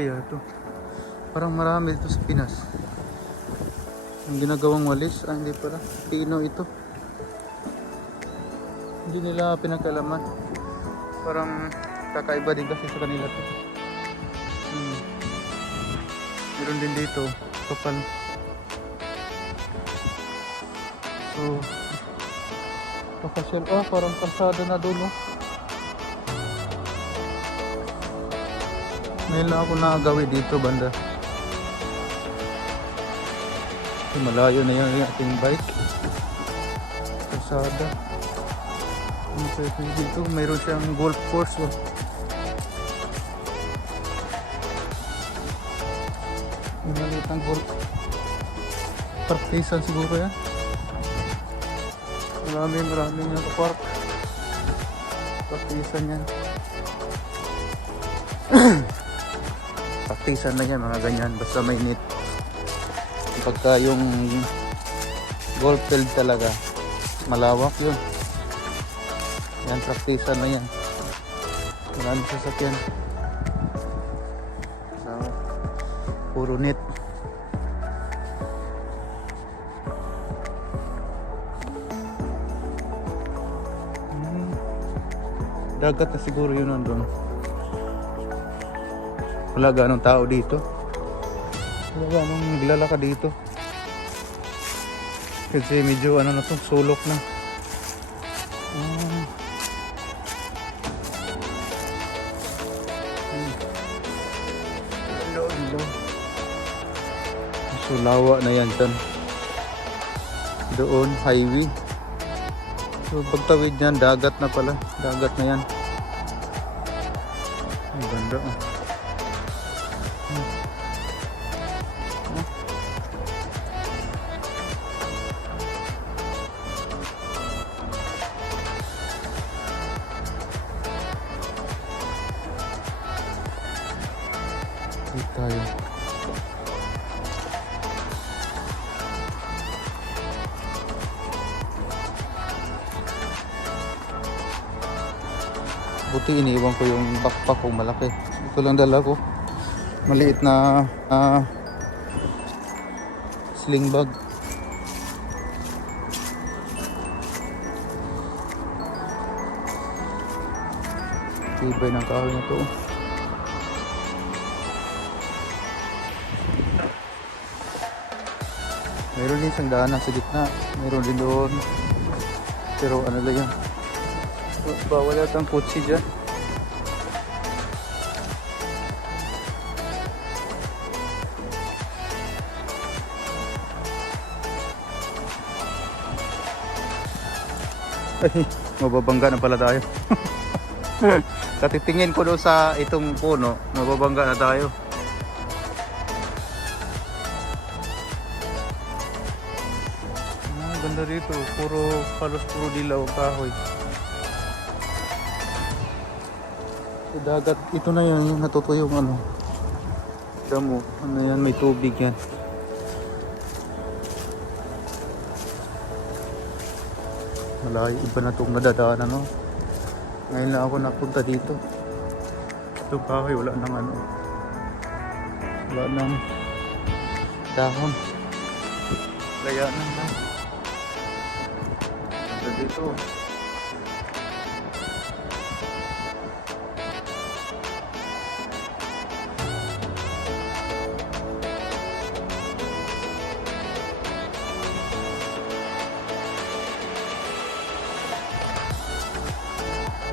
kaya ito? Parang marami dito sa Pinas. Ang ginagawang walis, hindi pala. Pino ito. Hindi nila pinagkalaman. Parang kakaiba din kasi sa kanila ito. Meron din dito, kapal. So, pakasyal, parang kalsada na doon, oh. Ngayon lang ako nakagawi dito, banda. Malayo na yung ating bike. Kalsada. Dito, mayroon siyang golf course, oh. Maliit ang golf. Partisan siguro yan. Maraming nakapark. Partisan yan. Partisan na yan, mga ganyan. Basta may net. Pagka yung golf field talaga, malawak yun. Yan, partisan na yan. Maraming sasakyan. So, puro net. Dagat na siguro yun nandun. Wala ganong tao dito. Wala ganong naglalakad dito. Kasi medyo na to, sulok na. Hello. Sulawa na yan dyan. Doon, highway. So pagtawid niyan, dagat na pala. Dagat na yan. Ang ganda, oh. Dito tayo. Buti iniwan ko yung backpack ko malaki. Ito lang dala ko. Maliit na sling bag. Tibay ng kahoy na to. Mayroon din isang daanan sa gitna. Mayroon din doon. Pero ano lang yan. Bawal yata ang kotse dyan. Ay, mababangga na pala tayo. Katitingin ko doon sa itong puno, mababangga na tayo. Ganda dito, halos puro dilaw kahoy. Dagat, ito na yan, yung natutuyong ano, damo, ano yan, may tubig yan. Malayo, iba na itong nadadaanan, no? Ngayon lang ako napunta dito. Ito kahoy, wala nang ano, wala nang dahon, layanan lang. Ito dito.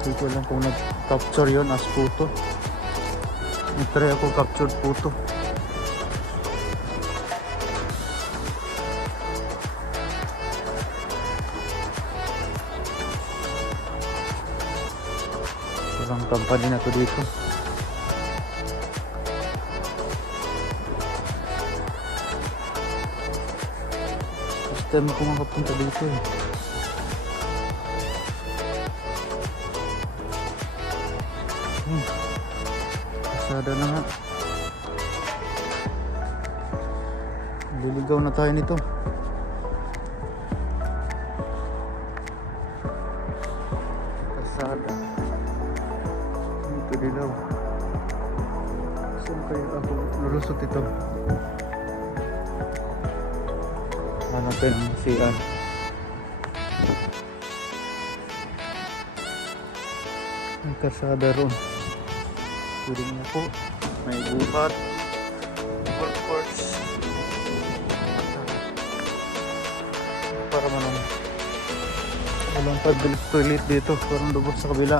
Hindi ko lang kung nag-capture yun as photo. Nag-try ako capture photo. Parang company na to dito. First time ako makapunta dito eh. Kasada na nga. Liligaw na tayo nito. Kasada. Ito dilaw. Saan kaya ako lulusot ito? Hanapin ang CR. May kasada ron. Pwede niya po. May buhat. Golf course. Para manang walang toilet dito. Parang lubos sa kabila.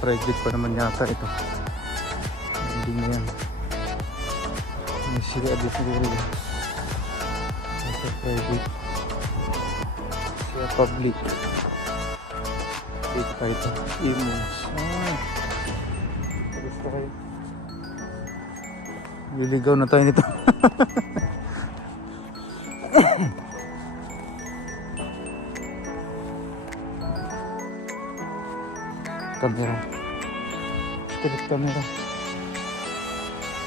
Private pa naman yata ito. Hindi na yan. May sila dito siguro yan. Sa private. Sa public. Dito tayo ito. Imons. Gusto kayo. Liligaw na tayo nito. Camera. Street camera.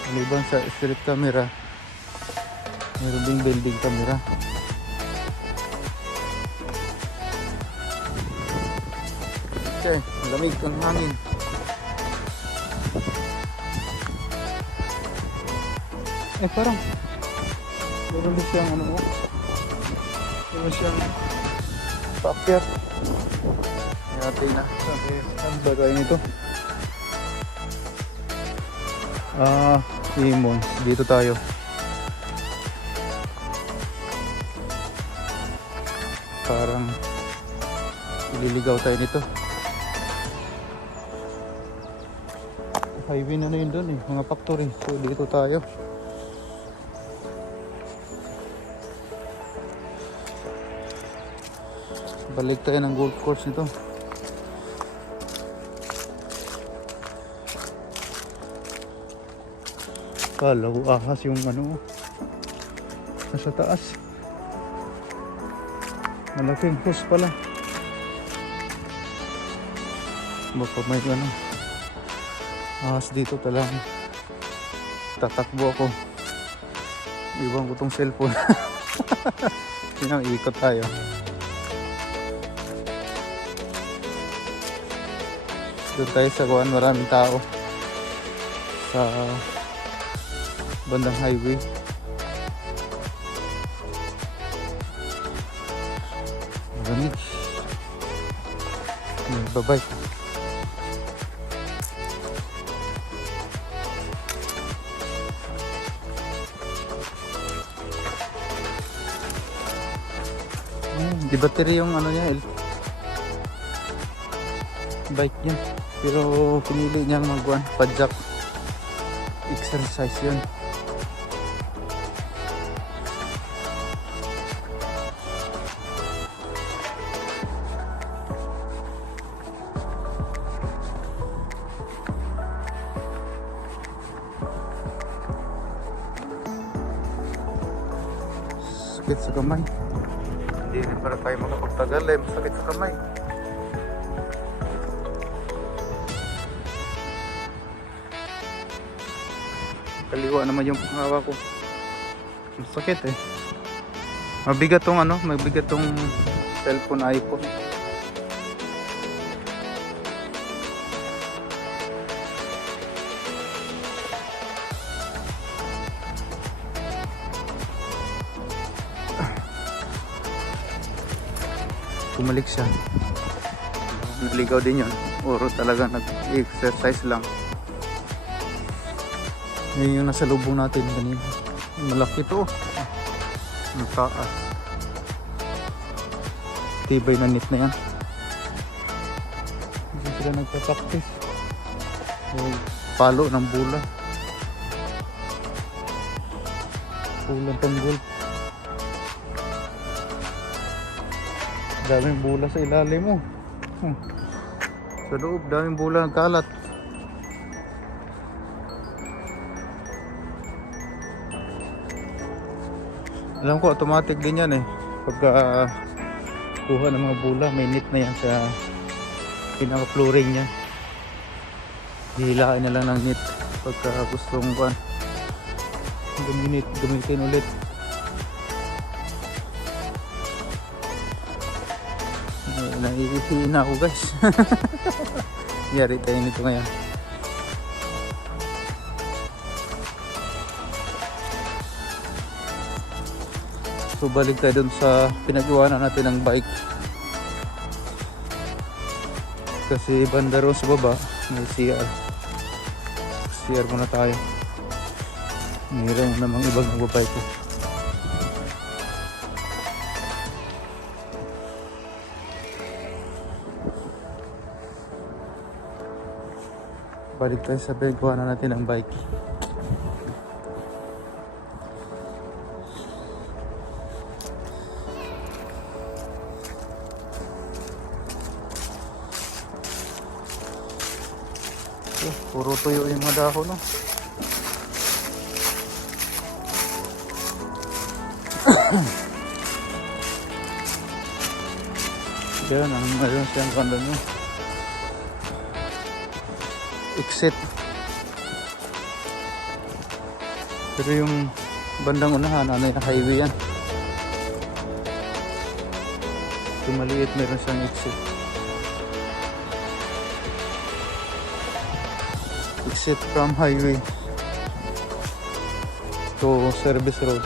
Maliban sa street camera, mayroon ding building camera. Okay, lamig ang hangin. Parang meron din siyang ano, meron siyang pakyat. Natin na. Okay, ang bagay nito. Imons. Dito tayo. Parang ililigaw tayo nito. Highway na yun doon eh. Mga factory. So dito tayo. Balik tayo ng golf course nito. Kala ko ahas yung ano nasa taas. Malaking hose pala. Baka may ano ahas dito talang. Tatakbo ako. Iwan ko tong cellphone. Tinang ikot tayo. Doon tayo sa kuwan, maraming tao sa bandang highway. Maraming bye-bye. Di battery yung ano niya, bike niya. Pero pinili niyang magwan, padjak. Exercise yun. Sakit sa kamay. Hindi rin para tayo makapagtagal eh. Masakit sa kamay. Kaliwa naman yung panghawa ko. Masakit eh. Mabigat tong ano, mabigat tong cellphone, iPhone. Bumalik siya. Naligaw din yun. Oro talaga nag-exercise lang. Ngayon yung nasa lubong natin kanina. Malaki to. Ang taas. Tibay na net na yan. Hindi sila nagpa-practice. Palo ng bula. Bulang panggol. Daming bula sa ilalim mo. Sa loob, daming bula ng kalat. Alam ko automatic din yan eh. Pagka kuha ng mga bula, may net na yan sa pinaka-flooring niya. hihilain na lang ng net pagka gustong gamitin ulit. Naiihi na ako guys. Yari tayo nito ngayon. So balik tayo dun sa pinag-iwanan natin ng bike. Kasi banda ron sa baba may CR. CR muna tayo. Mayroon namang ibang nagbabike ko. Balik tayo sa pinag-iwanan natin ng bike. Puro tuyo yung mga dahon, no? Yan ang ayun siyang kanda nyo. Exit. Pero yung bandang unahan, ano yung highway yan. Yung maliit meron siyang exit. Exit from highway to service road.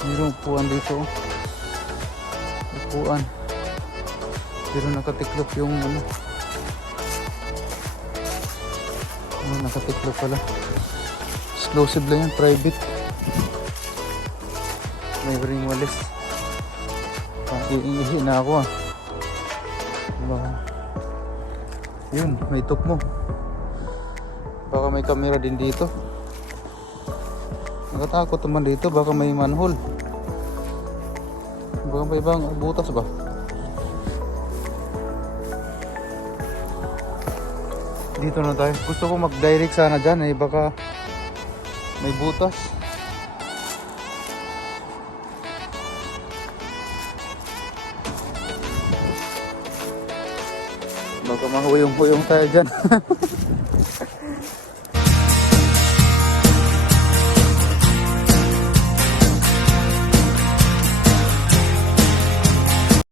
Mayroong upuan dito. Upuan. Pero nakatiklop yung ano. Nakatiklop pala. Exclusive lang yan, private. May ring walis. Iihi na ako Yun, may tukmo. Baka may camera din dito. Nakatakot naman dito, baka may manhole. Baka may ibang butas ba? Dito na tayo. Gusto ko mag-direct sana dyan baka may butas. Baka mahuyong-huyong tayo dyan.